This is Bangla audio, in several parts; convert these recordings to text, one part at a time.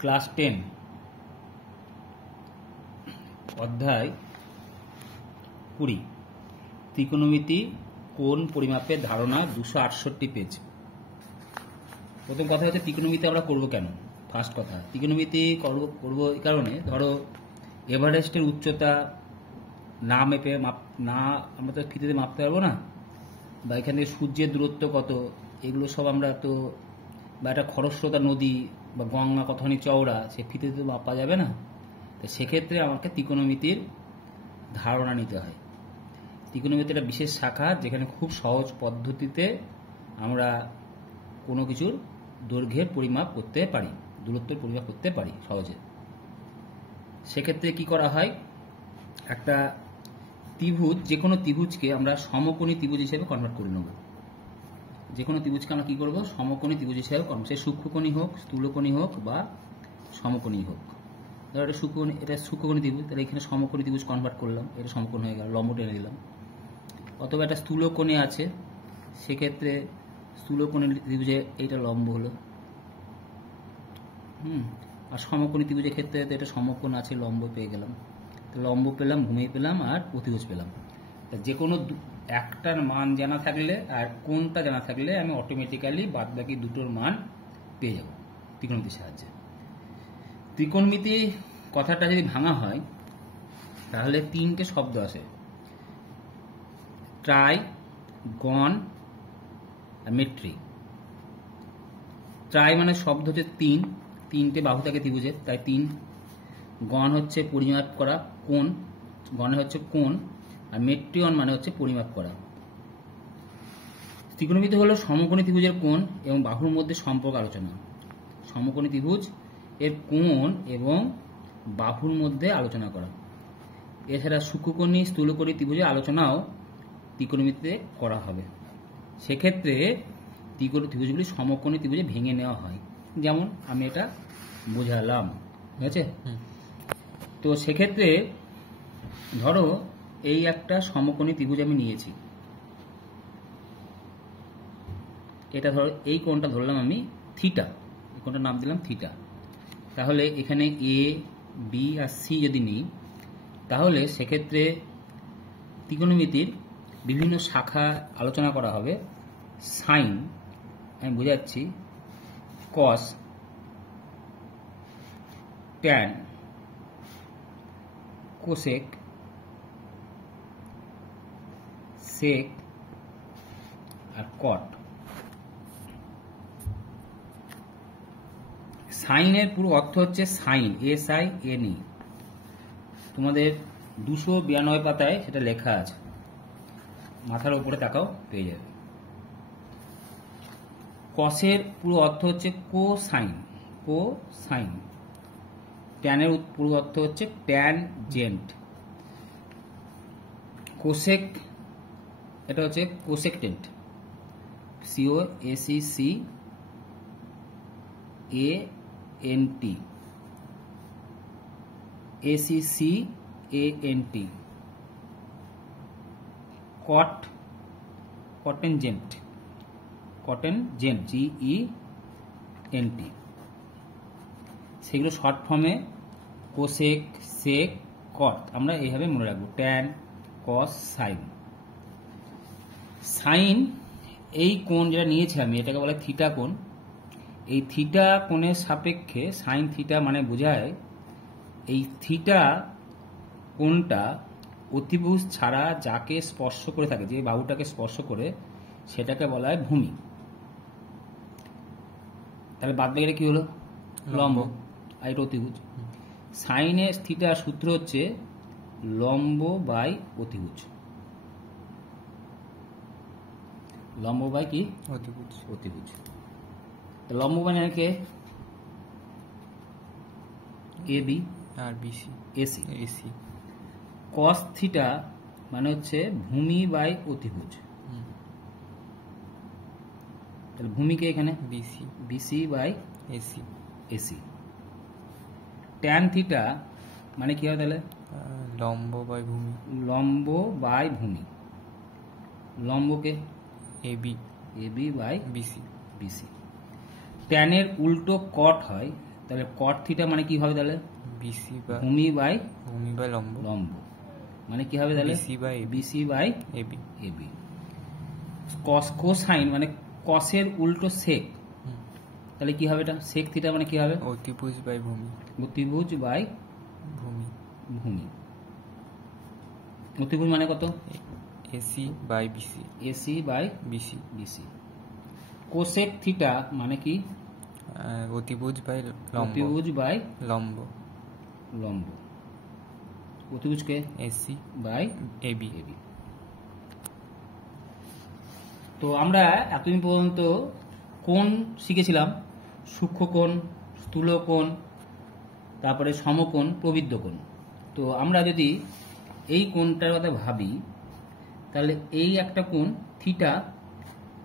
ক্লাস 10 অধ্যায় 20 ত্রিকোণমিতি কোণ পরিমাপের ধারণা 268 পেজ। প্রথম কথা হচ্ছে ত্রিকোণমিতি আমরা করব কেন। ফার্স্ট কথা, ত্রিকোণমিতি করব এই কারণে, ধরো এভারেস্টের উচ্চতা না মেপে না আমরা তো ফিতেতে মাপতে পারবো না, বা এখান থেকে সূর্যের দূরত্ব কত, এগুলো সব আমরা তো, বা একটা খরস্রোতা নদী বা গঙ্গা কতখানি চওড়া সে ফিতেতে তো মাপা যাবে না। তো সেক্ষেত্রে আমাকে ত্রিকোণমিতির ধারণা নিতে হয়। ত্রিকোণমিতি একটা বিশেষ শাখা যেখানে খুব সহজ পদ্ধতিতে আমরা কোনো কিছুর দৈর্ঘ্যের পরিমাপ করতে পারি, দূরত্বের পরিমাপ করতে পারি সহজে। সেক্ষেত্রে কি করা হয়, একটা ত্রিভুজ, যে কোনো ত্রিভুজকে আমরা সমকোণী ত্রিভুজ হিসেবে কনভার্ট করে নেব। যে কোনো ত্রিভুজকে আমরা কী করবো, সমকোণী ত্রিভুজ হিসেবে কনভার্ট, সে সূক্ষ্মকোণী হোক, স্থূলকোণী হোক বা সমকোণী হোক। ধরো এটা সূক্ষ্মকোণী ত্রিভুজ, তাহলে এখানে সমকোণী ত্রিভুজ কনভার্ট করলাম, এটা সমকোণ হয়ে গেল, লম্ব টেনে দিলাম। অথবা একটা স্থূলকোণী আছে, সেক্ষেত্রে স্থূলকোণী ত্রিভুজে এইটা লম্ব হলো, আর সমকোণী ত্রিভুজের ক্ষেত্রে তো এটা সমকোণ আছে, লম্ব পেয়ে গেলাম। লম্ব পেলাম, ভূমি পেলাম, আর অতিভুজ পেলাম। যে কোনো একটার মান জানা থাকলে আর কোনটা জানা থাকলে আমি অটোমেটিক্যালি বাদ বাকি দুটোর মান পেয়ে যাব ত্রিকোণমিতির সাহায্যে। ত্রিকোণমিতি কথাটা যদি ভাঙা হয় তাহলে তিনটে শব্দ আসে, ট্রাই, গণ আর মেট্রি। ট্রাই মানে শব্দ হচ্ছে তিনটে বাহু থাকে ত্রিভুজের, তাই তিন। গণ হচ্ছে পরিমাপ করা কোণ, গণে হচ্ছে কোণ, আর মেট্রিয়ন মানে হচ্ছে পরিমাপ করা। ত্রিকোণমিতি হলো সমকোণী ত্রিভুজের কোণ এবং বাহুর মধ্যে সম্পর্ক আলোচনা। সমকোণী ত্রিভুজ এর কোণ এবং বাহুর মধ্যে আলোচনা করা। এছাড়া সূক্ষ্মকোণী, স্থূলকোণী ত্রিভুজের আলোচনাও ত্রিকোণমিতিতে করা হবে। সেক্ষেত্রে ত্রিভুজগুলি সমকোণী ত্রিভুজে ভেঙে নেওয়া হয়, যেমন আমি এটা বোঝালাম, ঠিক আছে? তো সেক্ষেত্রে ধরো এই একটা সমকোণী ত্রিভুজ আমি নিয়েছি, এটা ধরো এই কোণটা ধরলাম আমি থিটা, এই কোণটার নাম দিলাম থিটা। তাহলে এখানে এ, বি আর সি যদি নিই, তাহলে সেক্ষেত্রে ত্রিকোণমিতির বিভিন্ন শাখা আলোচনা করা হবে। সাইন, আমি বোঝাচ্ছি, কস, ট্যান, কোসেক, সেক আর কট। সাইনের পুরো অর্থ হচ্ছে সাইন, SINE। তোমাদের 292 পাতায় সেটা লেখা আছে, মাথার উপরে তাকাও পেয়ে যাবে। কসের পুরো অর্থ হচ্ছে কোসাইন। ট্যানের পুরো অর্থ হচ্ছে ট্যানজেন্ট। কোসেক, এটা হচ্ছে কোসেকটেন্ট, ACCANT। কটেনজেন্ট, GENT। সেগুলো শর্ট ফর্মে কোসেক, সেক, কট, আমরা এইভাবে মনে রাখবো, ট্যান, কস, সাইন। সাইন, এই কোণ যেটা নিয়েছি আমি, এটাকে বলে থিটা কোণ। এই থিটা কোণের সাপেক্ষে সাইন থিটা মানে বোঝায় এই থিটা কোণটা অতিভুজ ছাড়া যাকে স্পর্শ করে থাকে, যে বাহুটাকে স্পর্শ করে, সেটাকে বলা হয় ভূমি। তাহলে বাদ বাকিটা কি হলো, লম্ব, আর এটা অতিভুজ। সাইনের থিটা সূত্র হচ্ছে লম্ব বাই অতিভুজ। লম্ব বাই কি, অতিভুজ। লম্ব মানে কে, AB আর AC। কস থিটা মানে হচ্ছে ভূমি বাই অতিভুজ। তাহলে ভূমিকে এখানে BC by AC। Tan theta মানে কি হয় তাহলে, লম্ব বাই ভূমি। লম্বকে AB বাই BC। ট্যানের উল্টো কট হয়, তাহলে কট থিটা মানে কি হবে তাহলে বিসি বাই ভূমি বাই লম্ব লম্ব মানে কি হবে তাহলে BC by AB. AB. Cosine মানে কসের উল্টো সেক, তাহলে কি হবে এটা সেক থিটা মানে কি হবে অতিভুজ বাই ভূমি। অতিভুজ বাই ভূমি। ভূমি। অতিভুজ মানে কত AC by BC. AC by BC. BC. Cosec theta মানে কি অতিভুজ বাই লম্ব। অতিভুজ বাই লম্ব। লম্ব। অতিভুজকে এসি বাই এবি। এবি। তো আমরা এতদিন পর্যন্ত কোণ শিখেছিলাম, সূক্ষ্ম কোণ, স্থূল কোণ, তারপরে সমকোণ, প্রবৃদ্ধ কোণ। তো আমরা যদি এই কোণটার কথা ভাবি তাহলে এই একটা কোণ থিটা,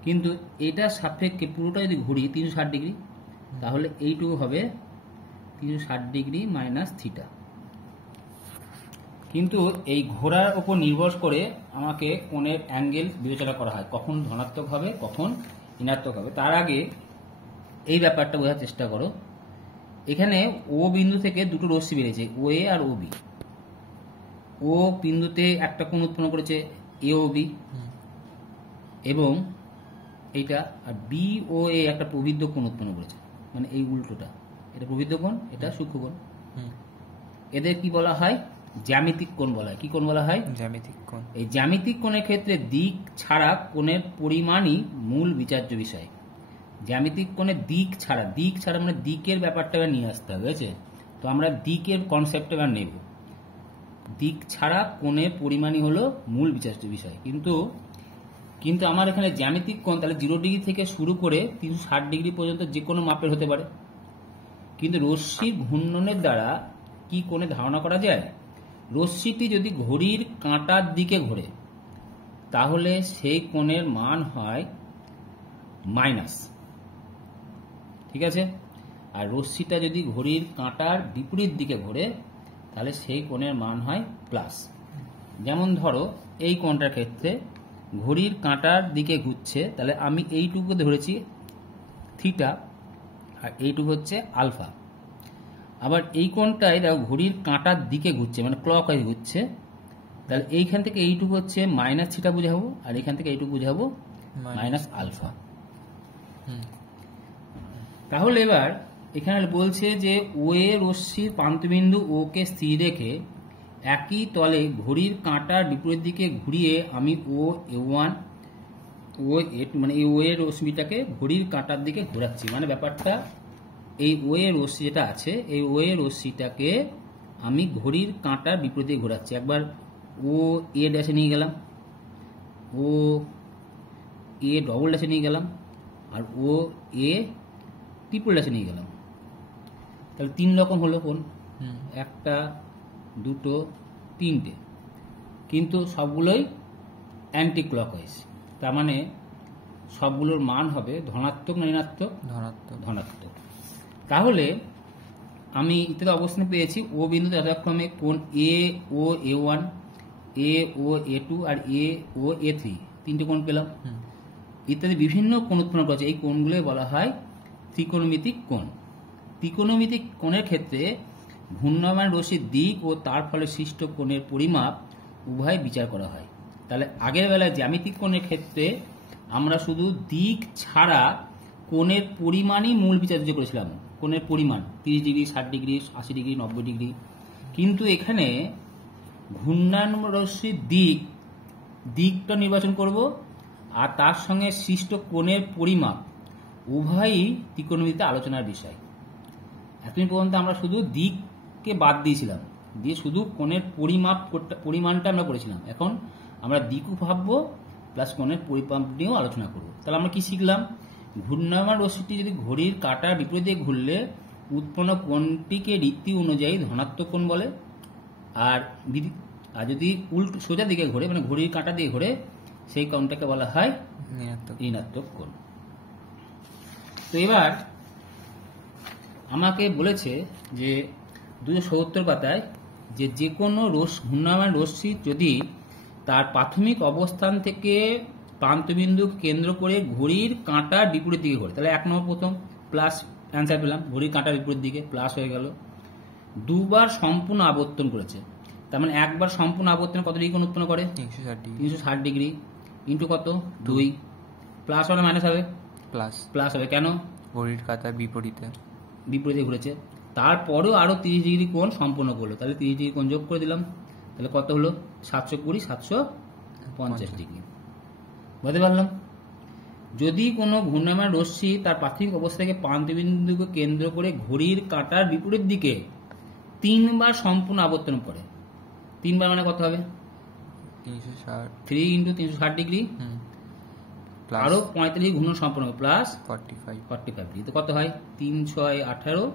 কিন্তু এটার সাপেক্ষে পুরোটা যদি ঘুরি 360 ডিগ্রি, তাহলে এইটুকু হবে 360 ডিগ্রি মাইনাস থিটা। কিন্তু এই ঘোরার উপর নির্ভর করে আমাকে কোণের অ্যাঙ্গেল বিবেচনা করা হয়, কখন ধনাত্মক হবে কখন ঋণাত্মক হবে। তার আগে এই ব্যাপারটা বোঝার চেষ্টা করো। এখানে ও বিন্দু থেকে দুটো রশ্মি বেরিয়েছে, ও এ আর ও বি। ও বিন্দুতে একটা কোণ উৎপন্ন করেছে এ ও বি, এবং এইটা আর বি ও এ একটা প্রবৃদ্ধ কোণ উৎপন্ন করেছে, মানে এই উল্টোটা, এটা প্রবৃদ্ধ কোণ, এটা সূক্ষ্ম কোণ। এদের কি বলা হয় জ্যামিতিক কোণ বলা হয়। কি কোণ বলা হয় জ্যামিতিক কোণ। এই জ্যামিতিক কোণের ক্ষেত্রে দিক ছাড়া কোণের পরিমাণই মূল বিচার্য বিষয়। জ্যামিতিক কোণে দিক ছাড়া মানে দিকের ব্যাপারটা এবার নিয়ে আসতে হবে, বুঝেছে? তো আমরা দিকের কনসেপ্ট এবার নেব। দিক ছাড়া কোণের পরিমাণই হলো মূল বিচার্য বিষয়। কিন্তু আমার এখানে জ্যামিতিক কোণ তাহলে 0 ডিগ্রি থেকে শুরু করে 360 ডিগ্রি পর্যন্ত যে কোনো মাপের হতে পারে। কিন্তু রশ্মির ঘূর্ণনের দ্বারা কি কোণে ধারণা করা যায়? রশ্মিটি যদি ঘড়ির কাঁটার দিকে ঘোরে তাহলে সেই কোণের মান হয় মাইনাস, ঠিক আছে? আর রশ্মিটা যদি ঘড়ির কাঁটার বিপরীত দিকে ঘোরে তাহলে সেই কোণের মান হয় প্লাস। যেমন ধরো এই কোণটার ক্ষেত্রে ঘড়ির কাঁটার দিকে ঘুরছে, তাহলে আমি এইটুকু ধরেছি থিটা আর এইটুকু হচ্ছে আলফা। আবার এই কোণটাই দেখো ঘড়ির কাঁটার দিকে ঘুরছে, মানে ক্লক ওয়াইজ ঘুরছে, তাহলে এইখান থেকে এইটুকু হচ্ছে মাইনাস থিটা বুঝাবো, আর এখান থেকে এইটুকু বুঝাবো মাইনাস আলফা। তাহলে এবার এখানে বলছে যে ও এ রশ্মির প্রান্তবিন্দু ও কে স্থির রেখে একই তলে ঘড়ির কাঁটার বিপরীত দিকে ঘুরিয়ে আমি ও A one O A two মানে এই ও এর রশ্মিটাকে ঘড়ির কাঁটার দিকে ঘোরাচ্ছি। মানে ব্যাপারটা এই ও এর রশ্মি যেটা আছে এই ও এর রশ্মিটাকে আমি ঘড়ির কাঁটার বিপরীত দিকে ঘোরাচ্ছি। একবার ও এ ড্যাশে নিয়ে গেলাম, ও এ ডবল ড্যাশে নিয়ে গেলাম, আর ও এ ট্রিপল ড্যাশে নিয়ে গেলাম। তাহলে 3 রকম হলো কোণ, একটা দুটো তিনটে, কিন্তু সবগুলোই অ্যান্টি ক্লকওয়াইজ। তার মানে সবগুলোর মান হবে ধনাত্মক না ঋণাত্মক? ধনাত্মক। তাহলে আমি ইত্যাদি অবস্থানে পেয়েছি ও বিন্দুতে যথাক্রমে কোণ A O A one, A O A two আর এ ও এ থ্রি, 3টে কোণ পেলাম। ইত্যাদি বিভিন্ন কোণ উৎপন্ন করেছে। এই কোণগুলো বলা হয় ত্রিকোণমিতিক কোণ। ত্রিকোণমিতিক কোণের ক্ষেত্রে ঘূর্ণায়মান রশ্মির দিক ও তার ফলে সৃষ্ট কোণের পরিমাপ উভয় বিচার করা হয়। তাহলে আগের বেলায় জ্যামিতিক কোণের ক্ষেত্রে আমরা শুধু দিক ছাড়া কোণের পরিমাণই মূল বিচার্য করেছিলাম, কোণের পরিমাণ 30 ডিগ্রি, 60 ডিগ্রি, 80 ডিগ্রি, 90 ডিগ্রি। কিন্তু এখানে ঘূর্ণায়মান রশ্মির দিকটা নির্বাচন করব, আর তার সঙ্গে সৃষ্ট কোণের পরিমাপ উভয়ই ত্রিকোণমিতিতে আলোচনার বিষয়। এতদিন পর্যন্ত আমরা শুধু দিককে বাদ দিয়েছিলাম, দিয়ে শুধু কোণের পরিমাণটা আমরা করেছিলাম। এখন আমরা দিকও ভাববো প্লাস কোণের পরিমাপ নিয়েও আলোচনা করব। তাহলে আমরা কি শিখলাম? ঘূর্ণায়মান রশ্মিটি যদি ঘড়ির কাঁটার বিপরীত দিকে ঘুরলে উৎপন্ন কোণটিকে রীতি অনুযায়ী ধনাত্মক কোণ বলে, আর যদি উল্টো সোজা দিকে ঘোরে মানে ঘড়ির কাঁটা দিয়ে ঘোরে সেই কোণটাকে বলা হয় ঋণাত্মক কোণ। তো এবার আমাকে বলেছে যে 270 পাতায় যে কোনো ঘূর্ণায়মান রশ্মি যদি তার প্রাথমিক অবস্থান থেকে প্রান্তবিন্দু কেন্দ্র করে ঘড়ির কাঁটার বিপরীত দিকে ঘোরে, তাহলে 1 নম্বর প্রথম প্লাস অ্যান্সার পেলাম, ঘড়ির কাঁটার বিপরীত দিকে প্লাস হয়ে গেল। দুবার সম্পূর্ণ আবর্তন করেছে, তার মানে একবার সম্পূর্ণ আবর্তন কত ডিগ্রি কোণ উৎপন্ন করে? 360 ডিগ্রি ইন্টু কত? 2। প্লাস হবে মাইনাস হবে? প্লাস হবে। কেন? ঘড়ির কাঁটার বিপরীতে ঘুরেছে। তারপরেও আরো 30 ডিগ্রি কোণ সম্পূর্ণ করলো, তাহলে 30 ডিগ্রি কোণ যোগ করে দিলাম, তাহলে কত হলো? 720 750 ডিগ্রি। বুঝতে পারলাম? যদি কোনো ঘূর্ণায়মান রশ্মি তার প্রাথমিক অবস্থা থেকে প্রান্তবিন্দুকে কেন্দ্র করে ঘড়ির কাঁটার বিপরীত দিকে 3 বার সম্পূর্ণ আবর্তন করে, 3 বার মানে কত হবে? 3 × 360 ডিগ্রি আরো 35 ঘূর্ণন সম্পন্ন হবে, প্লাস 45 ডিগ্রি। তো কত হয়? 3 6 18,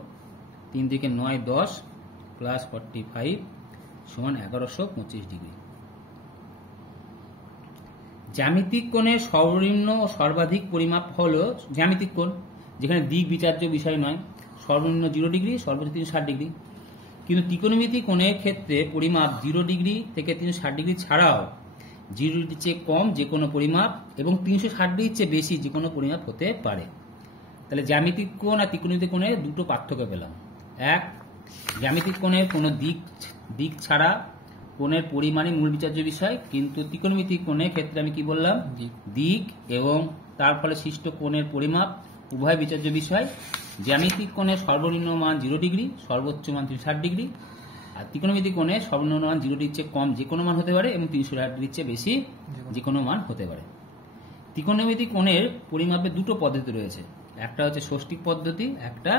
3 থেকে 9 10, প্লাস 45 সমান 1125 ডিগ্রি। জ্যামিতিক কোণের সর্বনিম্ন ও সর্বাধিক পরিমাপ হলো জ্যামিতিক কোণ, যেখানে দিক বিচার্য বিষয় নয়। সর্বনিম্ন 0 ডিগ্রি, সর্বোচ্চ 360 ডিগ্রি। কিন্তু ত্রিকোণমিতি কোণের ক্ষেত্রে পরিমাপ 0 ডিগ্রি থেকে 360 ডিগ্রি ছাড়াও 0 ডিগ্রির চেয়ে কম যে কোনো পরিমাপ এবং 360 ডিগ্রির চেয়ে বেশি যে কোনো পরিমাপ হতে পারে। তাহলে জ্যামিতিক কোণ আর ত্রিকোণমিতি কোণের দুটো পার্থক্য পেলাম। এক, জ্যামিতিক কোণের কোনো দিক ছাড়া কোণের পরিমাণই মূল বিচার্য বিষয়, কিন্তু ত্রিকোণমিতিক কোণের ক্ষেত্রে আমি কি বললাম? দিক এবং তার ফলে সৃষ্ট কোণের পরিমাপ উভয় বিচার্য বিষয়। জ্যামিতিক কোণের সর্বনিম্ন মান 0 ডিগ্রি, সর্বোচ্চ মান 360 ডিগ্রি, আর ত্রিকোণমিতিক কোণের সর্বনিম্ন মান 0 ডিগ্রির চেয়ে কম যে কোনো মান হতে পারে এবং 360 ডিগ্রির চেয়ে বেশি যে কোনো মান হতে পারে। ত্রিকোণমিতিক কোণের পরিমাপে দুটো পদ্ধতি রয়েছে, একটা হচ্ছে ষষ্ঠিক পদ্ধতি, একটা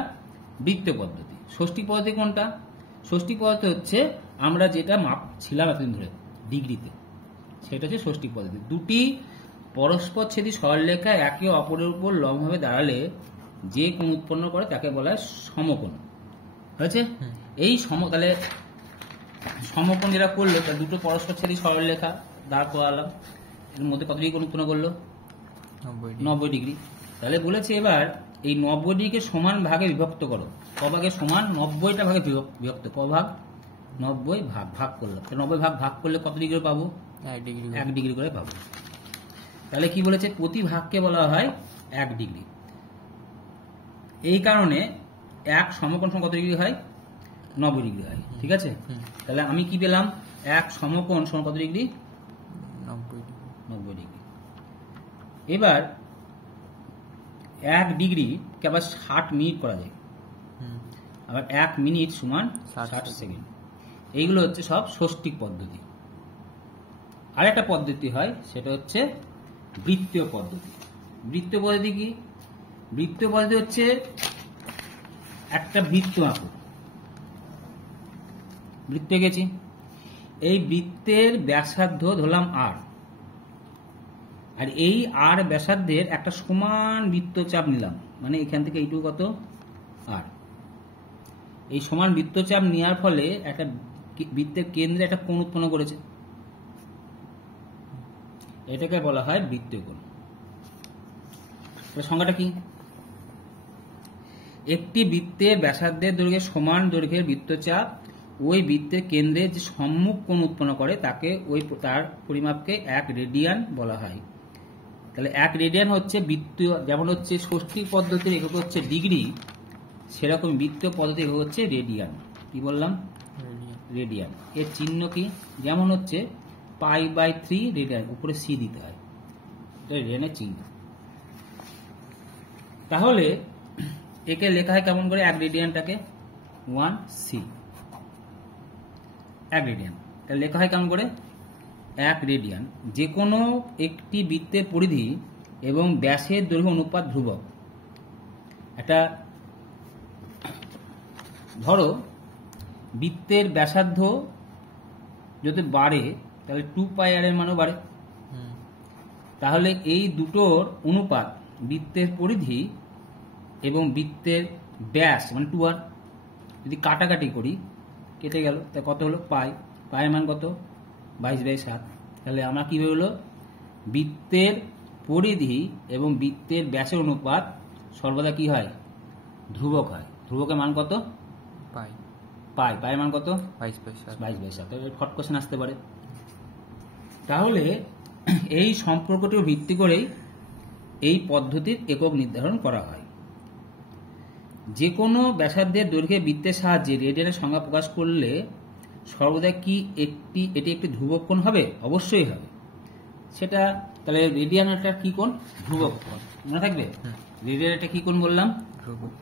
বৃত্তীয় পদ্ধতি। ষষ্ঠিক পদ্ধতি কোনটা? ষষ্ঠিক পদ্ধতি হচ্ছে আমরা যেটা মাপছিলাম এতদিন ধরে ডিগ্রিতে, সেটা হচ্ছে ষষ্ঠিক পদ্ধতি। দুটি পরস্পরচ্ছেদী সরলরেখা একে অপরের উপর লম্বভাবে দাঁড়ালে যে কোণ উৎপন্ন করে তাকে বলা হয় সমকোণ। হয়েছে? এই তাহলে সমকোণ যেটা করলো, তা দুটো পরস্পরচ্ছেদী সরলরেখা দাঁড় করালাম, এর মধ্যে কত ডিগ্রি কোণ উৎপন্ন করলো? 90 ডিগ্রি। তাহলে বলেছে এবার এই 90 ডিগ্রিকে সমান ভাগে বিভক্ত করো। কভাগে সমান? 90টা ভাগে বিভক্ত। কভাগ? 90 ভাগ করলাম। 90 ভাগ করলে কত ডিগ্রি পাবো? 1 ডিগ্রি করে পাবো। তাহলে কি বলেছে? প্রতি ভাগকে বলা হয় 1 ডিগ্রি। এই কারণে এক সমকোণ সমান কত ডিগ্রি হয়? 90 ডিগ্রি হয়। ঠিক আছে? তাহলে আমি কি পেলাম? এক সমকোণ সমান কত ডিগ্রি? 90 ডিগ্রি। এবার 1 ডিগ্রি কে আবার 60 মিনিট করা যায়, আবার 1 মিনিট সমান 60 সেকেন্ড। এইগুলো হচ্ছে সব ষষ্ঠিক পদ্ধতি। আরেকটা পদ্ধতি হয়, সেটা হচ্ছে বৃত্তীয় পদ্ধতি। বৃত্তীয় পদ্ধতি কি? বৃত্তীয় পদ্ধতি হচ্ছে একটা বৃত্ত আঁকো, বৃত্তে গেছি, এই বৃত্তের ব্যাসার্ধ ধরলাম আর এই ব্যাসার্ধের একটা সমান বৃত্তচাপ নিলাম, মানে এখান থেকে এইটুকু কত? আর এই সমান বৃত্তচাপ নেওয়ার ফলে একটা বৃত্তের কেন্দ্রে একটা কোণ উৎপন্ন করেছে, এটাকে বলা হয় বৃত্তীয় কোণ। সংজ্ঞাটা কি? একটি বৃত্তের ব্যাসার্ধের দৈর্ঘ্যের সমান দৈর্ঘ্যের বৃত্তচাপ ওই বৃত্তের কেন্দ্রে যে সম্মুখ কোণ উৎপন্ন করে তাকে তার পরিমাপকে 1 রেডিয়ান বলা হয়। তাহলে 1 রেডিয়ান হচ্ছে বৃত্তীয়, যেমন হচ্ছে ষষ্ঠিক পদ্ধতির একক হচ্ছে ডিগ্রি, সেরকম বৃত্তীয় পদ্ধতি একক হচ্ছে রেডিয়ান। কি বললাম? রেডিয়ান। এর চিহ্ন কি? যেমন হচ্ছে π/3 রেডিয়ান, উপরে সি দিতে হয়, এটা রেডিয়ানের চিহ্ন। তাহলে একে লেখা হয় কেমন করে? 1 রেডিয়ানটাকে 1c, 1 রেডিয়ান। তাহলে লেখা হয় কেমন করে? 1 রেডিয়ান যে কোনো একটি বৃত্তের পরিধি এবং ব্যাসের দৈর্ঘ্য অনুপাত ধ্রুবক। একটা ধরো বৃত্তের ব্যাসার্ধ যদি বাড়ে তাহলে 2πr এর মানও বাড়ে। তাহলে এই দুটোর অনুপাত বৃত্তের পরিধি এবং বৃত্তের ব্যাস মানে 2r, যদি কাটাকাটি করি কেটে গেল, তা কত হলো? পায়ের মান কত? 22/7। তাহলে আমরা কি হলো? বৃত্তের পরিধি এবং বৃত্তের ব্যাসের অনুপাত সর্বদা কি হয়? ধ্রুবক হয়। ধ্রুবকের মান কত? পায়ের মান কত? 22/7। হট কোশ্চেন আসতে পারে। তাহলে এই সম্পর্কটির ভিত্তি করেই এই পদ্ধতির একক নির্ধারণ করা হয়। যে কোনো ব্যাসার্ধের দৈর্ঘ্যে বৃত্তের সাহায্যে রেডিয়ানের সংজ্ঞা প্রকাশ করলে সর্বদা কি এটি একটি ধ্রুবক কোণ হবে? অবশ্যই হবে। সেটা তাহলে রেডিয়ান একটা কি কোণ? ধ্রুবক কোণ। মনে থাকবে? রেডিয়ান একটা কি কোণ বললাম? ধ্রুবক।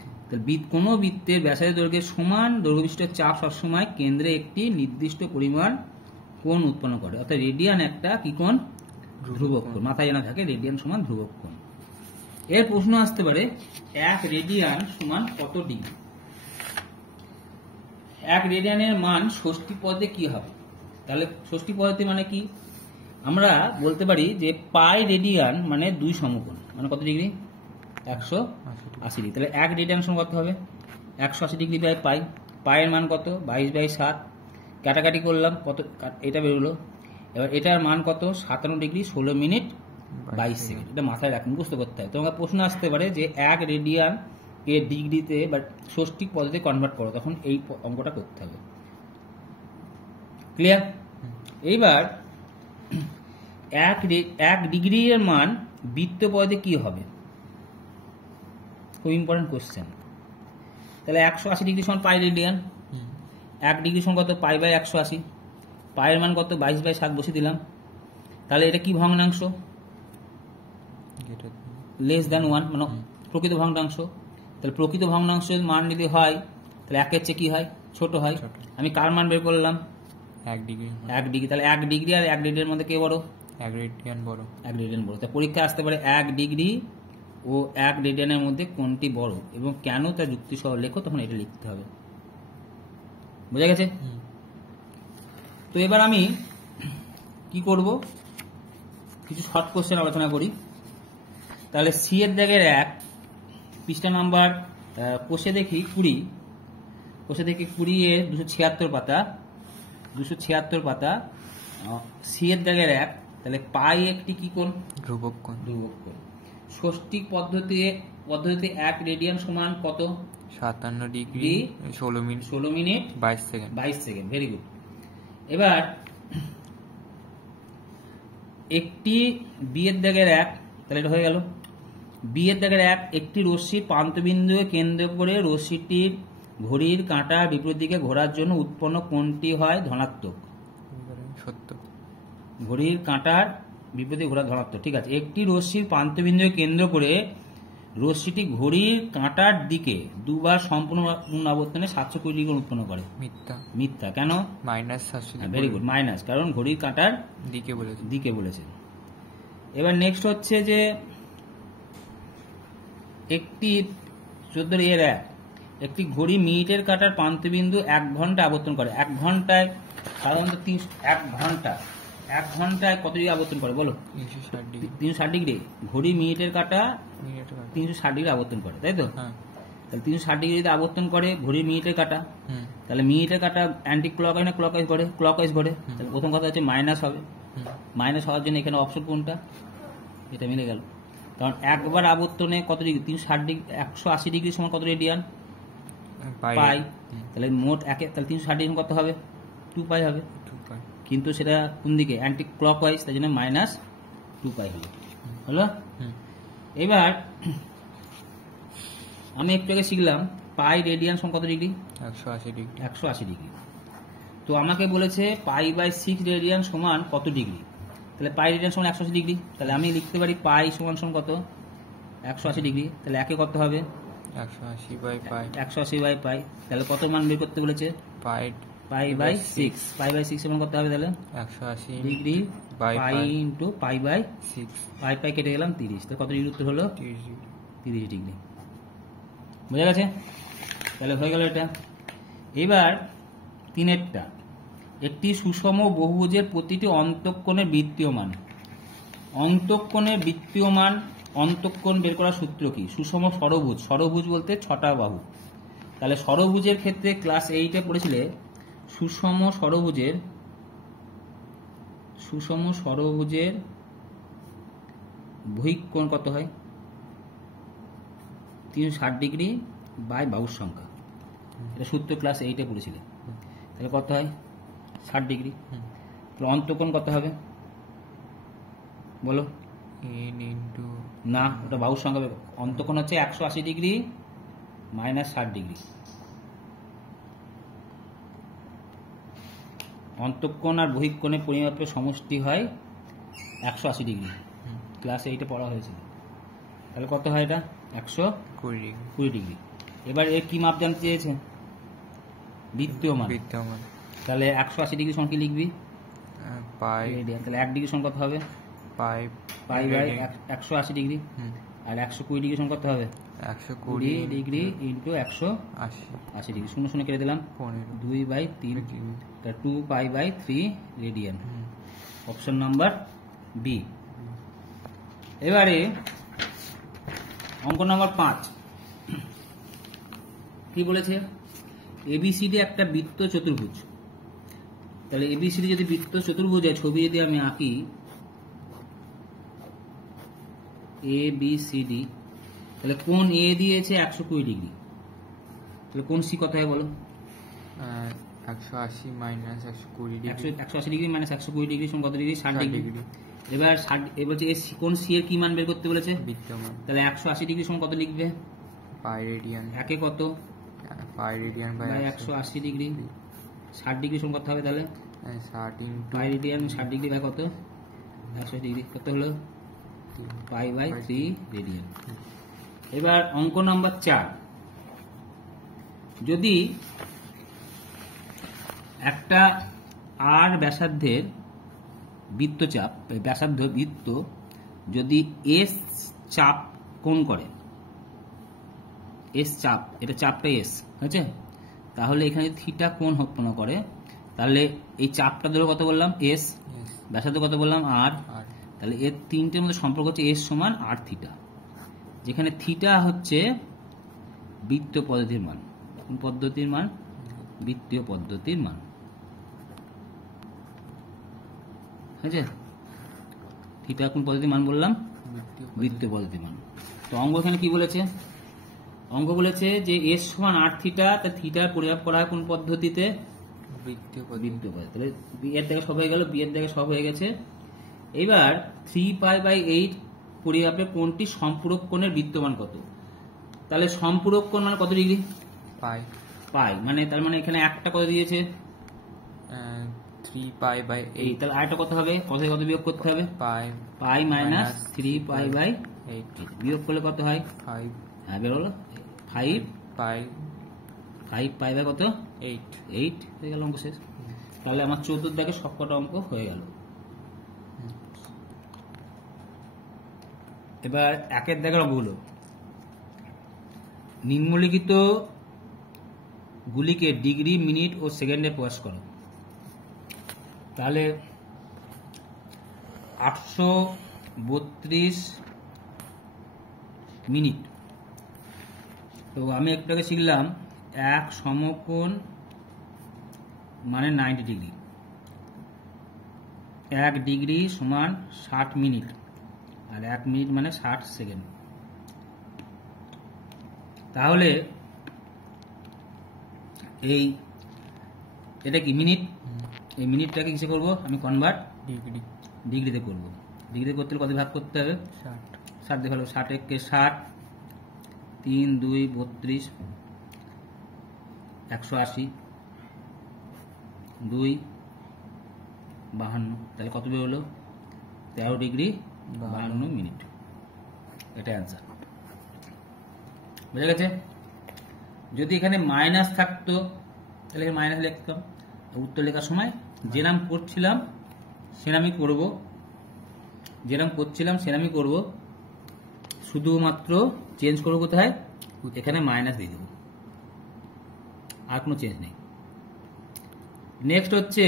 কোনো বৃত্তের ব্যাসার্ধের দৈর্ঘ্যের সমান দৈর্ঘ্যবিশিষ্ট চাপ সবসময় কেন্দ্রে একটি নির্দিষ্ট পরিমাণ কোণ উৎপন্ন করে। অর্থাৎ রেডিয়ান একটা কি কোণ? ধ্রুবক কোণ। মাথায় জানা থাকে রেডিয়ান সমান ধ্রুবক কোণ। এর প্রশ্ন আসতে পারে 1 রেডিয়ান সমান কত ডিগ্রি? 1 রেডিয়ানের মান ষষ্ঠী পদে কি হবে? তাহলে ষষ্ঠী পদ্ধতি মানে কি? আমরা বলতে পারি যে পাই রেডিয়ান মানে 2 সমকোণ, মানে কত ডিগ্রি? 180 ডিগ্রি। তাহলে 1 রেডিয়ান সমান কত হবে? 180 ডিগ্রি বাই পাই। পায়ের মান কত? 22/7। কাটাকাটি করলাম, কত এটা বেরোলো। এবার এটার মান কত? 57 ডিগ্রি 16 মিনিট 22 সেকেন্ড। এটা মাথায় রাখুন, বুঝতে করতে হয়। তোমাকে প্রশ্ন আসতে পারে যে 1 রেডিয়ান এর ডিগ্রিতে বা ষষ্ঠিক পদ্ধতিতে কনভার্ট করো, তখন এই অঙ্কটা করতে হবে। ক্লিয়ার? এইবার 1 ডিগ্রির মান বৃত্ত পদ্ধতিতে কি হবে? খুব ইম্পর্টেন্ট কোশ্চেন। তাহলে 180 ডিগ্রি সমান পাই রেডিয়ান। 1 ডিগ্রি সমান কত? Pi by 180। পায়ের মান কত? 22/7 বসিয়ে দিলাম। তাহলে এটা কি ভগ্নাংশ? লেস দ্যান 1, মানে প্রকৃত ভগ্নাংশ। তাহলে প্রকৃত ভগ্নাংশের মান যদি হয় তাহলে 1 এর চেয়ে কি হয়? ছোট হয়। আমি কার মান বের করলাম? 1 ডিগ্রি। 1 ডিগ্রি। তাহলে 1 ডিগ্রি আর 1 রেডিয়ানের মধ্যে কে বড়? 1 রেডিয়ান বড়। 1 রেডিয়ান বড়। তা পরীক্ষায় আসতে পারে 1 ডিগ্রি ও 1 রেডিয়ানের মধ্যে কোনটি বড় এবং কেন, তার যুক্তি সহ লেখো, তখন এটা লিখতে হবে। বোঝা গেছে? তো এবার আমি কি করব, কিছু শর্ট কোশ্চেন আলোচনা করি। তাহলে সি এর দাগের 1, পৃষ্ঠা নাম্বার কোষে দেখি 20, কোষে দেখি 20 এর 276 পাতা, 276 পাতা, সি এর দাগের 1। তাহলে পাই একটি কি কোণ? ধ্রুবক কোণ। ধ্রুবক কোণ। ষষ্ঠিক পদ্ধতিতে 1 রেডিয়ান সমান কত? 57 degree 16 minute 22 second. 22 second. Very good. এবার একটি বি এর দাগের 1, তাহলে এটা হয়ে গেল। বি এর দাগের 1, একটি রশ্মির প্রান্তবিন্দুকে কেন্দ্র করে রশ্মিটির ঘড়ির কাঁটার বিপরীত দিকে ঘোরার জন্য উৎপন্ন কোণটি হয় ধনাত্মক। সত্য। ঘড়ির কাঁটার বিপরীতে ঘোরা ধনাত্মক। ঠিক আছে। একটি রশ্মির প্রান্তবিন্দুকে কেন্দ্র করে রশ্মিটি ঘড়ির কাঁটার দিকে দুবার সম্পূর্ণ আবর্তনে 720 ডিগ্রি উৎপন্ন করে। মিথ্যা। মিথ্যা। কেন? -700। Very good. মাইনাস, কারণ ঘড়ির কাঁটার দিকে বলেছে। এবার নেক্সট হচ্ছে যে একটি 14 এর 1, একটি ঘড়ি মিনিটের কাঁটার প্রান্তবিন্দু 1 ঘন্টা আবর্তন করে। 1 ঘন্টায় সাধারণত 1 ঘন্টায় কত ডিগ্রি আবর্তন করে বলো? 360 ডিগ্রি। ঘড়ি মিনিটের কাঁটা 360 ডিগ্রি আবর্তন করে, তাই তো? তাহলে 360 ডিগ্রিতে আবর্তন করে ঘড়ির মিনিটের কাঁটা। তাহলে মিনিটের কাঁটা অ্যান্টি ক্লকওয়াইজ না ক্লকওয়াইজ ঘোরে? ক্লকওয়াইজ ঘোরে। তাহলে প্রথম কথা হচ্ছে মাইনাস হবে। মাইনাস হওয়ার জন্য এখানে অপশন কোনটা? এটা মিলে গেল। কারণ একবার আবর্তনে কত ডিগ্রি? 360 ডিগ্রি। 180 ডিগ্রি সমান কত রেডিয়ান? পাই। তাহলে মোট তাহলে 360 ডিগ্রি কত হবে? 2 পাই হবে। কিন্তু সেটা কোন দিকে? অ্যান্টি ক্লকওয়াইজ, তাই জন্য -2 পাই হলো। হলো? এবার আমি একটু আগে শিখলাম পাই রেডিয়ান সমান কত ডিগ্রি? 180 ডিগ্রি। 180 ডিগ্রি। তো আমাকে বলেছে পাই বাই 6 রেডিয়ান সমান কত ডিগ্রি? তাহলে পাই রেডিয়ান সমান 180 ডিগ্রি। তাহলে আমি লিখতে পারি পাই সমান কত? 180 ডিগ্রি। তাহলে একে কত হবে? 180 বাই পাই। 180 বাই পাই। তাহলে কত মান বের করতে বলেছে? পাই বাই 6। পাই বাই 6 সমান কত হবে তাহলে? 180 degree pi into pi by 6। Pi কেটে গেলাম 30। তাহলে কত ডিগ্রি উত্তর হলো? 30 ডিগ্রি। বোঝা গেছে? তাহলে হয়ে গেল এটা। এবার 3এরটা, একটি সুষম বহুভুজের প্রতিটি অন্তঃকোণের বৃত্তীয় মান। অন্তঃকোণের বৃত্তীয় মান, অন্তঃকোণ বের করার সূত্র কি? সুষম ষড়ভুজ। ষড়ভুজ বলতে 6টা বাহু। তাহলে ষড়ভুজের ক্ষেত্রে ক্লাস 8-এ পড়েছিলে সুষম ষড়ভুজের বহিক কোণ কত হয়? 360 ডিগ্রি বাই বাহুর সংখ্যা। এটা সূত্র ক্লাস 8-এ পড়েছিলে। তাহলে কত হয়? 60 ডিগ্রি। তাহলে অন্তঃকোণ কত হবে বলো? n ইন্টু, না, ওটা বাহুর সংখ্যা। অন্তঃকোণ হচ্ছে 180 ডিগ্রি মাইনাস 60 ডিগ্রি। অন্তঃকোণ আর বহিঃকোণের পরিমাপের সমষ্টি হয় 180 ডিগ্রি। ক্লাস 8-এ পড়া হয়েছিল। তাহলে কত হয় এটা? 120 ডিগ্রি। এবার এর কি মাপ জানতে চেয়েছে? বৃত্তীয় মান। তাহলে 180 ডিগ্রি সমান কি লিখবি? পাই। তাহলে 1 ডিগ্রি সমান কত হবে? Pi by 180 degree. আর 120 ডিগ্রি সমান কত হবে? 120 ডিগ্রি ইন্টু 180 ডিগ্রি। 0 0 কেটে দিলাম, 2/3, 2 pi by 3 radian. Option number B. এবারে অঙ্ক নাম্বার 5 কি বলেছে? এবিসিডি একটা বৃত্ত চতুর্ভুজ। তাহলে এবিসিডি যদি বৃত্ত চতুর্ভুজ হয়, ছবি যদি আমি আঁকি এবিসিডি, তাহলে কোণ এ দিয়েছে 120 ডিগ্রি। তাহলে কোণ সি কত হয় বলো? 180 minus 120 degree. 180 degree minus 120 degree সমান কত ডিগ্রি? 60 ডিগ্রি। এবার কোণ সি এর কি মান বের করতে বলেছে? বৃত্তীয় মান। তাহলে 180 ডিগ্রি সমান কত লিখবে? Pi radian. একে কত? Pi radian by 180 degree. 60 degree সমান কত হবে তাহলে? 60 into pi radian 60 degree by কত? 180 ডিগ্রি। কত হলো? Pi by 3 radian. এবার অঙ্ক নাম্বার 4, যদি একটা আর ব্যাসার্ধের বৃত্তচাপ, ব্যাসার্ধ বৃত্ত যদি এস চাপ কোণ করে, এস চাপ, এটা চাপটা এস, ঠিক আছে? তাহলে এখানে থিটা কোণ উৎপন্ন করে, তাহলে এই চাপটা ধরে কত বললাম? এস। ব্যাসার্ধ কত বললাম? আর। তাহলে এর তিনটের মধ্যে সম্পর্ক হচ্ছে এস সমান আর থিটা, যেখানে থিটা হচ্ছে বৃত্তীয় পদ্ধতির মান। কোন পদ্ধতির মান? বৃত্তীয় পদ্ধতির মান। ঠিক আছে? থিটা কোন পদ্ধতির মান বললাম? বৃত্তীয় পদ্ধতির মান। তো অঙ্ক এখানে কি বলেছে? অঙ্ক বলেছে যে এস সমান আর থিটা, তা থিটার পরিমাপ করা হয় কোন পদ্ধতিতে? বৃত্তীয় পদ্ধতি। তাহলে বি এর জায়গায় সব হয়ে গেল, বি এর জায়গায় সব হয়ে গেছে। এবার 3 পাই বাই 8 পরিমাপে কোণটি সম্পূরক কোণের বৃত্তমান কত? তাহলে সম্পূরক কোণ মানে কত ডিগ্রি? পাই মানে, তার মানে এখানে একটা কত দিয়েছে? 3 পাই বাই 8। তাহলে আরেকটা কত হবে? কত বিয়োগ করতে হবে? পাই মাইনাস 3 পাই বাই 8। বিয়োগ করলে কত হয়? 5। হ্যাঁ, বের হলো 5 পাই বাই কত? 8 হয়ে গেল, অঙ্ক শেষ। তাহলে আমার চতুর্দাগে সবকটা অঙ্ক হয়ে গেল। এবার একের দাগের অঙ্কগুলো, নিম্নলিখিত গুলিকে ডিগ্রি, মিনিট ও সেকেন্ডে প্রকাশ করো। তাহলে 832 মিনিট। তো আমি একটু আগে শিখলাম এক সমকোণ মানে 90 ডিগ্রি, 1 ডিগ্রি সমান 60 মিনিট, আর 1 মিনিট মানে 60 সেকেন্ড। তাহলে এটা কি মিনিট? এই মিনিটটাকে কিসে করব? আমি কনভার্ট ডিগ্রিতে করব। ডিগ্রি করতে হলে কত ভাগ করতে হবে? 60 দেখো, 60 একে 60, 3 2 32, 180, 2 52। তাহলে কত বের হলো? 13 ডিগ্রি 52 মিনিট। এটা অ্যান্সার। বুঝা গেছে? যদি এখানে মাইনাস থাকতো তাহলে মাইনাস লিখতাম। উত্তর লেখার সময় যেরাম করছিলাম সেরামই করব, শুধুমাত্র চেঞ্জ করবো কোথায়? এখানে মাইনাস দিয়ে দেবো, আর কোনো চেঞ্জ নেই। নেক্সট হচ্ছে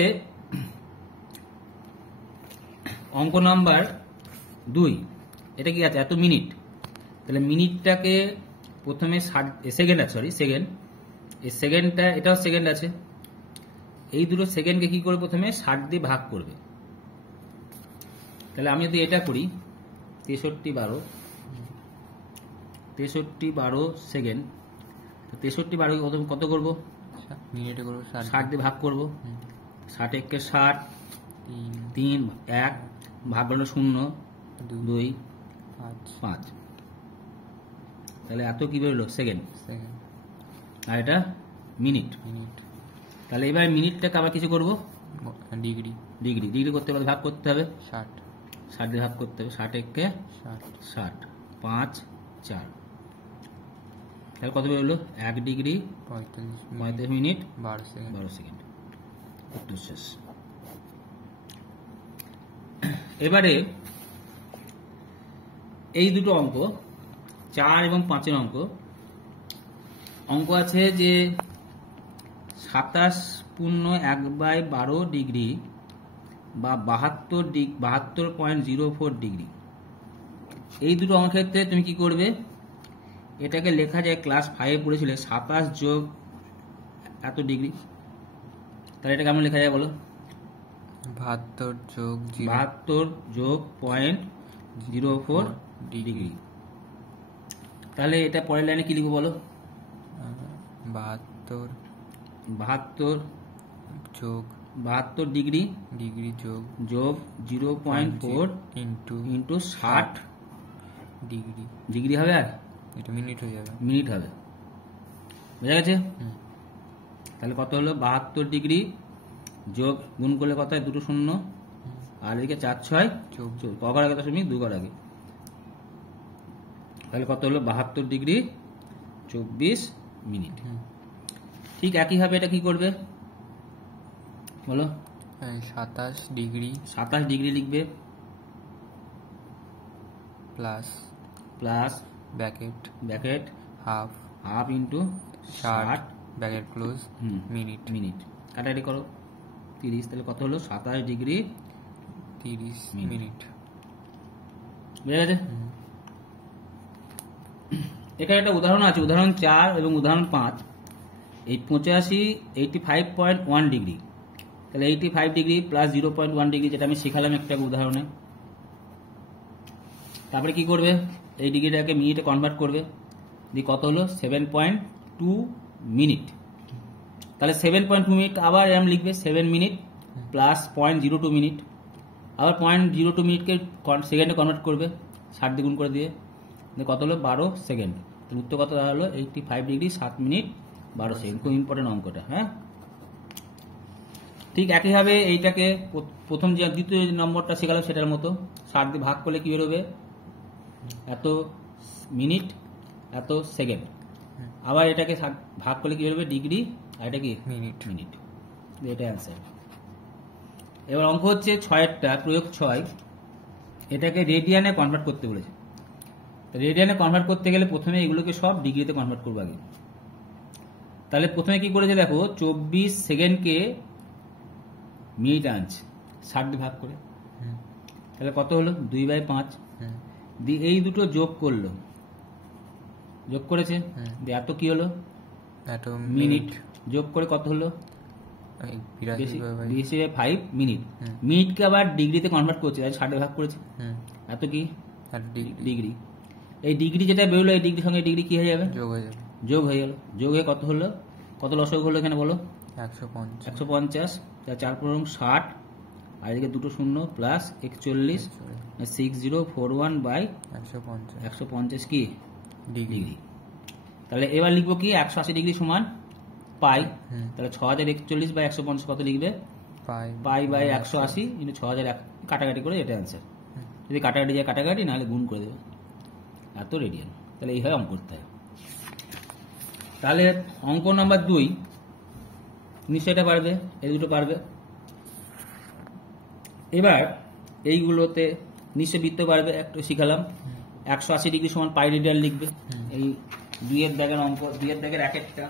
অঙ্ক নাম্বার 2। এটা কি আছে? এত মিনিট। তাহলে মিনিটটাকে প্রথমে সেকেন্ড এই সেকেন্ডটা, এটাও সেকেন্ড আছে, এই দুটো সেকেন্ডকে কি করে? প্রথমে 60 দিয়ে ভাগ করবে। তাহলে আমি যদি এটা করি 63 12 সেকেন্ড, 63 12 কত করবো? মিনিটে করবো, 60 দিয়ে ভাগ করবো। 60 একে 60, 3 1 ভাগ হলো 0 2 5। তাহলে এত কি বেরোলো? সেকেন্ড। আর এটা মিনিট। মিনিট। তাহলে এবার মিনিটটাকে আবার কিছু করবো, ডিগ্রি। ডিগ্রি। ডিগ্রি করতে গেলে ভাগ করতে হবে, 60। 60 দিয়ে ভাগ করতে হবে, 60 একে 60। 5 4। তাহলে কত বেরোলো? 1 ডিগ্রি 45 মিনিট 12 সেকেন্ড। 12 সেকেন্ড। উত্তর শেষ। এবারে এই দুটো অঙ্ক 4 এবং 5 অঙ্ক আছে যে 27.1/12 ডিগ্রি বা 72.04 ডিগ্রি। এই দুটো অঙ্কের ক্ষেত্রে তুমি কি করবে? এটাকে লেখা যায়, ক্লাস 5 পড়েছিলে 27 যোগ এত ডিগ্রি। তাহলে এটা কেমন লেখা যায় বলো? 72 যোগ 72 যোগ 0.04 ডিগ্রি। তাহলে এটা পরের লাইনে কি লিখবো বলো? 72 যোগ 72 ডিগ্রি যোগ 0.4 ইন্টু 60 ডিগ্রি। ডিগ্রি হবে, আর এটা মিনিট হয়ে যাবে। মিনিট হবে। বুঝা গেছে? তাহলে কত হলো? 72 ডিগ্রি যোগ গুণ করলে কত হয়? দুটো শূন্য, আর এদিকে 4 6 কবার আগে 2 ঘর আগে। তাহলে কত হলো? 72 ডিগ্রি 24 মিনিট। ঠিক একইভাবে এটা কি করবে বলো? 27 ডিগ্রি 27 ডিগ্রি লিখবে, plus bracket half into 60 bracket close minute. কাটাকাটি করো, 30। তাহলে কত হলো? 27 ডিগ্রি 30 মিনিট। বুঝা গেছে? এখানে একটা উদাহরণ আছে, উদাহরণ 4 এবং উদাহরণ 5। এই 85.1 ডিগ্রি, তাহলে 85 ডিগ্রি প্লাস 0.1 ডিগ্রি, যেটা আমি শেখালাম একটা উদাহরণে। তারপরে কি করবে? এই ডিগ্রিটাকে মিনিটে কনভার্ট করবে, দিয়ে কত হলো? 7.2 মিনিট। তাহলে 7.2 মিনিট আবার এরম লিখবে, 7 মিনিট প্লাস 0.02 মিনিট, আবার 0.02 মিনিটকে সেকেন্ডে কনভার্ট করবে 60 দিয়ে গুণ করে দিয়ে কত হলো? 12 সেকেন্ড। তাহলে উত্তর কত হলো? 85 ডিগ্রি 7 মিনিট 12 সেকেন্ড। খুব ইম্পর্টেন্ট অঙ্কটা। হ্যাঁ, ঠিক একইভাবে এইটাকে প্রথম যে দ্বিতীয় নম্বরটা শেখালাম সেটার মতো 60 দিয়ে ভাগ করলে কি বেরোবে? এত মিনিট এত সেকেন্ড। আবার এটাকে ভাগ করলে কি বেরোবে? ডিগ্রি, আর এটা কি? মিনিট। এটা অ্যান্সার। এবার অঙ্ক হচ্ছে 6-এরটা, প্রয়োগ 6। এটাকে রেডিয়ানে কনভার্ট করতে বলেছে। রেডিয়ানে কনভার্ট করতে গেলে প্রথমে এগুলোকে সব ডিগ্রিতে কনভার্ট করবো আগে। তাহলে প্রথমে কি করেছে দেখো, 24 সেকেন্ডকে মিনিট আনছে 60 দিয়ে ভাগ করে। তাহলে কত হলো? 2/5। দিয়ে এই দুটো যোগ করলো, যোগ করেছে, দিয়ে এত কি হলো? এত মিনিট। যোগ করে কত হলো? 82/5 মিনিট। মিনিটকে আবার ডিগ্রিতে কনভার্ট করছে, 60 ভাগ করেছে, এত কি? ডিগ্রি। এই ডিগ্রি যেটা বেরোলো, এই ডিগ্রির সঙ্গে ডিগ্রি কি হয়ে যাবে? যোগ হয়ে গেল। যোগ হয়ে কত হলো? কত লসক হলো এখানে বলো? 150। 4 60, আর এদিকে দুটো শূন্য প্লাস 41, 6041/150 কি? ডিগ্রি। তাহলে এবার লিখবো কি? 180 ডিগ্রি সমান পাই। তাহলে 6041/150 কত লিখবে? পাই/180 কিন্তু 6000 কাটাকাটি করে এটা অ্যান্সার। যদি কাটাকাটি যায় কাটাকাটি, নাহলে গুণ করে দেবে, এত রেডিয়ান। তাহলে এইভাবে অঙ্ক করতে হয়। তাহলে অঙ্ক নাম্বার 2 নিশ্চয় এটা পারবে, এই দুটো পারবে। এবার এইগুলোতে নিশ্চয় বৃত্ত পারবে, একটু শিখালাম। 180 ডিগ্রি সমান পাই রেডিয়ান লিখবে। এই 2-এর দাগের অঙ্ক, 2-এর দাগের একটা,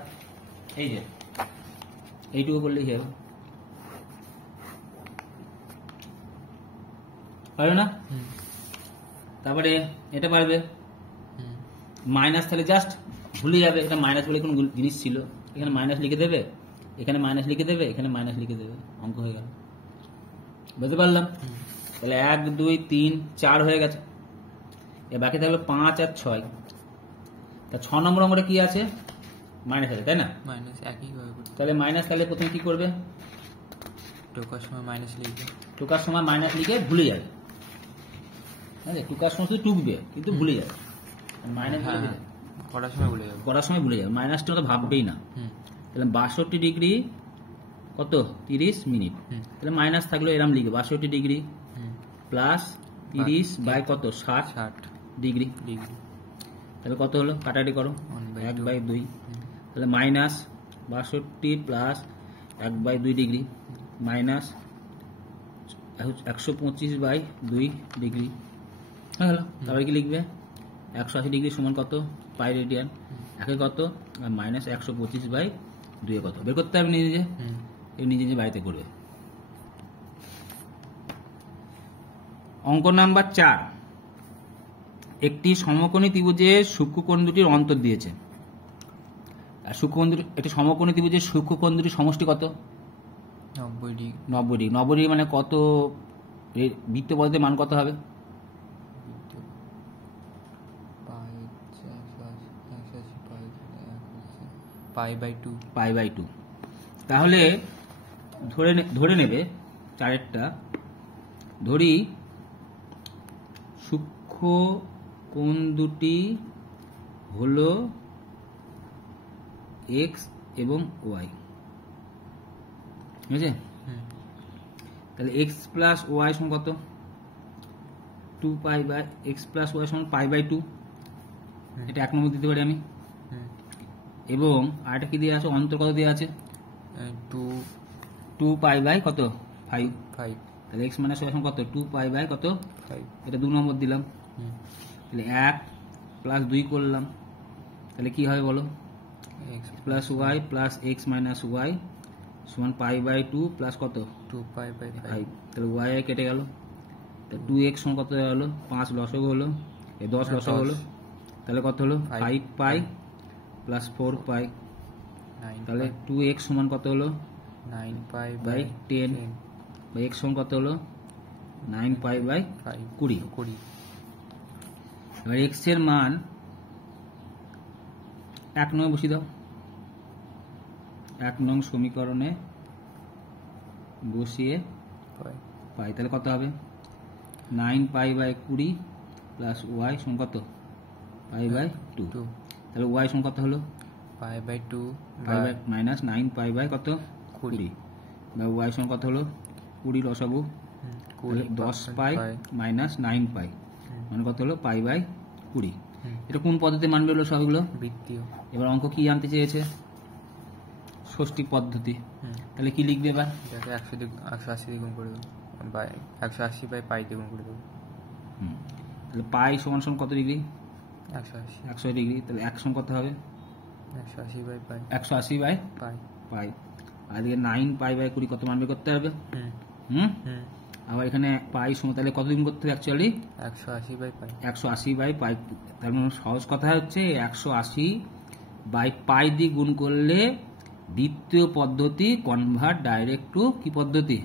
এই যে এইটুকু করলেই হবে, পারবে না? তারপরে এটা পারবে মাইনাস, তাহলে জাস্ট ভুলে যাবে এটা মাইনাস বলে কোন জিনিস ছিল। এখানে মাইনাস লিখে দেবে, এখানে মাইনাস লিখে দেবে, এখানে মাইনাস লিখে দেবে, অঙ্ক হয়ে গেল। বুঝতে পারলাম? তাহলে 1 2 3 4 হয়ে গেছে। এ বাকি থাকলো 5 আর 6। তা 6 নম্বর অঙ্কটা কি আছে? মাইনাস আছে, তাই না? তাহলে মাইনাস, তাহলে প্রথমে কি করবে? টোকার সময় মাইনাস লিখবে। টোকার সময় মাইনাস লিখে ভুলে যাবে। টুকার সময় শুধু টুকবে, কিন্তু ভুলে যাবে। মাইনাস করার সময় ভুলে যাবো। করার সময় ভুলে যাবে, মাইনাসটা তো ভাববেই না। হুম তাহলে 62 ডিগ্রি কত 30 মিনিট, হুম তাহলে মাইনাস থাকলে এরম লিখবে 62 ডিগ্রি হুম প্লাস 30 বাই কত 60 60 ডিগ্রি, ডিগ্রি। তাহলে কত হলো কাটাকাটি করো 1/2, তাহলে minus 62 plus 1/2 degree minus 125/2 degree হয়ে গেল। তারপরে কি লিখবে 180 ডিগ্রি সমান কত পাই রেডিয়ান, একে কত আর মাইনাস 125/2 কত বের করতে হবে নিজে, নিজে নিজে বাড়িতে করবে। অঙ্ক নাম্বার 4, একটি সমকোণী ত্রিভুজের সূক্ষ্মকোণ দুটির অন্তর দিয়েছে। আর সূক্ষ্মকোণ দুটি, একটি সমকোণী ত্রিভুজের সূক্ষ্মকোণ দুটির সমষ্টি কত 90 ডিগ্রি। 90 ডিগ্রি। 90 ডিগ্রি মানে কত, বৃত্ত পদ্ধতির মান কত হবে? Pi by 2। তাহলে ধরে নেবে চারেরটা, ধরি সূক্ষ্ম কোণ দুটি হলো এক্স এবং ওয়াই, ঠিক আছে? তাহলে এক্স প্লাস ওয়াই সমান কত 2 pi by X plus Y সমান পাই বাই 2, এটা 1 নম্বর দিতে পারি আমি। এবং আরেকটা কি দিয়ে আছে, অন্তর কত দিয়ে আছে 2 পাই বাই কত 5, তাহলে এক্স মাইনাস ওয়াই সমান কত 2 পাই বাই কত 5, এটা 2 নম্বর দিলাম। তাহলে 1 প্লাস 2 করলাম, তাহলে কি হবে বলো, X plus Y plus X minus Y সমান পাই বাই 2 প্লাস কত 2 পাই বাই 5, তাহলে ওয়াই কেটে গেল, তাহলে 2x সমান কত হলো 5 লসক হলো, এই 10 লসক হলো, তাহলে কত হলো 5 পাই প্লাস 4 পাই, তাহলে 2x সমান কত হলো 9 পাই বাই 10 বাই x সমান কত হলো 9 পাই বাই 20। এবার x এর মান 1 নং বসিয়ে দাও, 1 নং সমীকরণে বসিয়ে পাই, তাহলে কত হবে 9 পাই বাই 20 প্লাস ওয়াই সমান কত পাই বাই 2, তাহলে ওয়াই সমান কত হলো pi by 2 pi by minus 9 pi by কত 20, বা ওয়াই সমান কত হলো 20 লসাগু 10 পাই মাইনাস 9 পাই মানে কত হলো পাই বাই 20। এটা কোন পদ্ধতি মানবে হলো সবগুলো বৃত্তীয়। এবার অঙ্ক কি জানতে চেয়েছে, ষষ্ঠী পদ্ধতি, তাহলে কি লিখবে এবার 180 দ্বিগুণ করে দেবো, 180 বাই পাই দ্বিগুণ করে দেবো। তাহলে পাই সমান সমান কত ডিগ্রি 180 ডিগ্রি, তাহলে 1 সমান কত হবে 180 বাই পাই 180 বাই পাই, আর এদিকে 9 পাই বাই 20 কত মান বের করতে হবে। আবার এখানে পাই সমান তাহলে কত দিন করতে হবে actually 180 by pi 180 by pi, তার মানে সহজ কথা হচ্ছে 180 বাই পাই দিয়ে গুণ করলে দ্বিতীয় পদ্ধতি কনভার্ট ডাইরেক্ট টু কি পদ্ধতি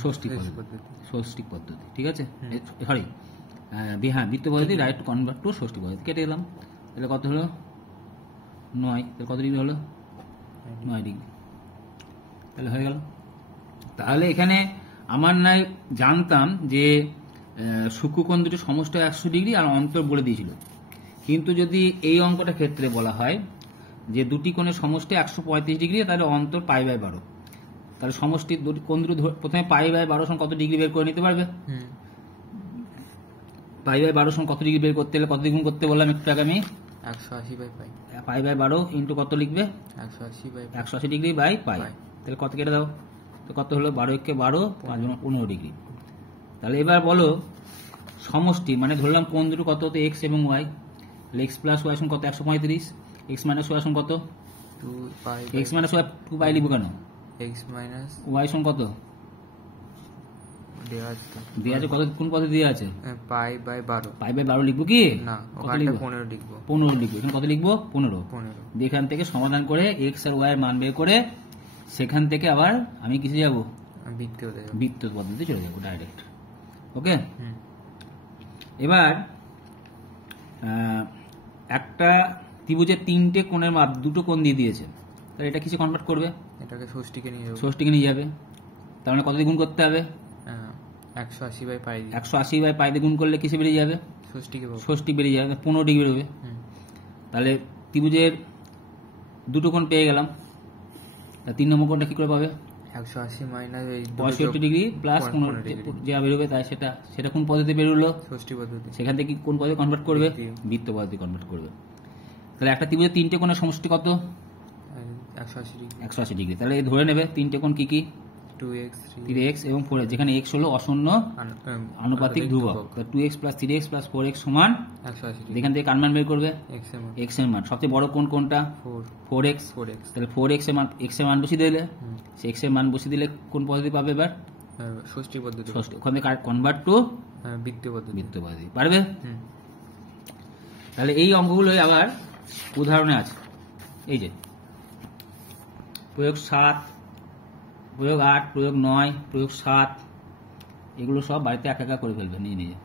ষষ্ঠী পদ্ধতি, ঠিক আছে? সরি হ্যাঁ দ্বিতীয় পদ্ধতি ডাইরেক্ট কনভার্ট টু ষষ্ঠী পদ্ধতি, কেটে গেলাম, তাহলে কত হলো 9, তাহলে কত ডিগ্রি হলো 9 ডিগ্রি, তাহলে হয়ে গেল। তাহলে এখানে আমার নাই জানতাম যে সূক্ষ্মকোণ দুটো সমষ্টি 100 ডিগ্রি আর অন্তর বলে দিয়েছিল, কিন্তু যদি এই অঙ্কটার ক্ষেত্রে বলা হয় যে দুটি কোণের সমষ্টি 135 ডিগ্রি, তাহলে অন্তর পাই বাই 12, তাহলে সমষ্টি দুটি কোণ দুটো প্রথমে পাই বাই 12 সমান কত ডিগ্রি বের করে নিতে পারবে। পাই বাই 12 সমান কত ডিগ্রি বের করতে হলে কত দ্বিগুণ করতে বললাম একটু আগে আমি 180 by pi, pi by 12 into কত লিখবে 180 ডিগ্রি বাই পাই, তাহলে কত কেটে দাও, তো কত হলো 12 × 12 15 ডিগ্রি। তাহলে এবার বলো সমষ্টি মানে ধরলাম কোণ দুটো কত হতো এক্স এবং ওয়াই, তাহলে এক্স প্লাস ওয়াই সমান কত 135, এক্স মাইনাস ওয়াই সমান কত 2 পাই, এক্স মাইনাস ওয়াই 2 পাই লিখবো কেন, এক্স মাইনাস ওয়াই সমান কত দেওয়া আছে, কত কোন পদ্ধতি দেওয়া আছে পাই বাই 12, পাই বাই 12 লিখবো কি না ওখানে 15 লিখবো, 15 লিখবো, এখানে কত লিখবো 15, এখান থেকে সমাধান করে এক্স আর ওয়াই এর মান বের করে সেখান থেকে আবার আমি কিসে যাব বৃত্ত পদ্ধতি চলে যাবো ডাইরেক্ট। ওকে, এবার একটা ত্রিভুজের 3টে কোণের মাপ 2টো কোণ দিয়ে দিয়েছে, তাহলে এটা কিসে কনভার্ট করবে, এটাকে ষষ্ঠীকে নিয়ে যাবে, তার মানে কত দিয়ে গুণ করতে হবে 180 বাই পাই, 180 বাই পাই দিয়ে গুণ করলে কিসে বেরিয়ে যাবে ষষ্ঠী বেরিয়ে যাবে, 15 ডিগ্রি বেরোবে। তাহলে ত্রিভুজের দুটো কোণ পেয়ে গেলাম। 3 নম্বর কোণটা কি করে পাবে? 180 মাইনাস এই 65 ডিগ্রি প্লাস 15 ডিগ্রি। যা বেরোবে তাই সেটা কোন পদ্ধতি বেরোলো? ষষ্ঠী পদ্ধতি। সেখান থেকে কোন পদ্ধতি কনভার্ট করবে? বৃত্তীয়। বৃত্ত পদ্ধতি কনভার্ট করবে। তাহলে একটা ত্রিভুজের 3টে কোণের সমষ্টি কত? 180 ডিগ্রি। 180 ডিগ্রি। তাহলে এই ধরে নেবে 3টে কোণ কি কি? 2x 3x এবং 4x, যেখানে x হলো অশূন্য আনুপাতিক ধ্রুবক। 2x plus 3x plus 4x সমান 180 ডিগ্রি। এখান থেকে কার মান বের করবে? x এর মান x এর মান। সবচেয়ে বড় কোণ কোনটা? 4x। 4x। তাহলে 4x এর মান, x এর মান বসিয়ে দিলে, সে x এর মান বসিয়ে দিলে কোন পদ্ধতি পাবে এবার? ষষ্ঠী পদ্ধতি। ষষ্ঠ। ওখান থেকে কনভার্ট টু বৃত্তীয় পদ্ধতি। বৃত্ত পদ্ধতি পারবে? হুম। তাহলে এই অঙ্কগুলোই আবার উদাহরণে আছে। এই যে প্রয়োগ 7, প্রয়োগ 8, প্রয়োগ 9, প্রয়োগ 7, এগুলো সব বাড়িতে একা একা করে ফেলবে নিজে নিজে।